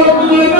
Señor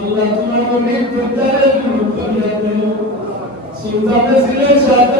Allah'tan emanet olun. Şimdi de size şartlar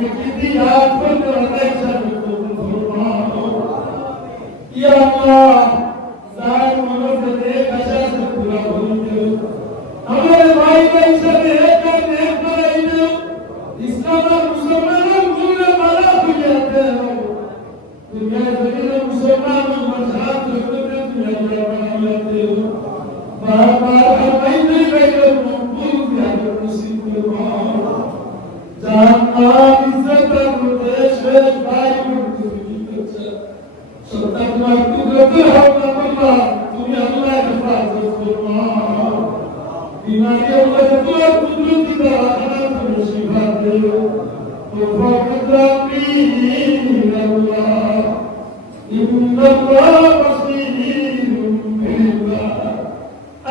Give the heart for the তোমরা একটু গতি হও না তোমরা তুমি আল্লাহ তোমরা বিমানে আমরা তো কুদরত দিবা আমার তুমি শিফা দিও তো ফকদামি আল্লাহ ইন্নাল্লাহ বাসীরুম বিল্লাহ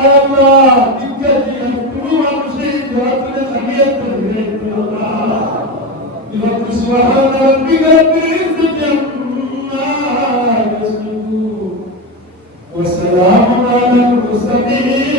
আল্লাহ ইজ্জতি কোনো মানুষের জাতির সামিয়াত করে আল্লাহ সুবহান রাব্বিকা বিল ইজ্জতি আল্লাহ seminggu. Wassalamualaikum warahmatullahi wabarakatuh.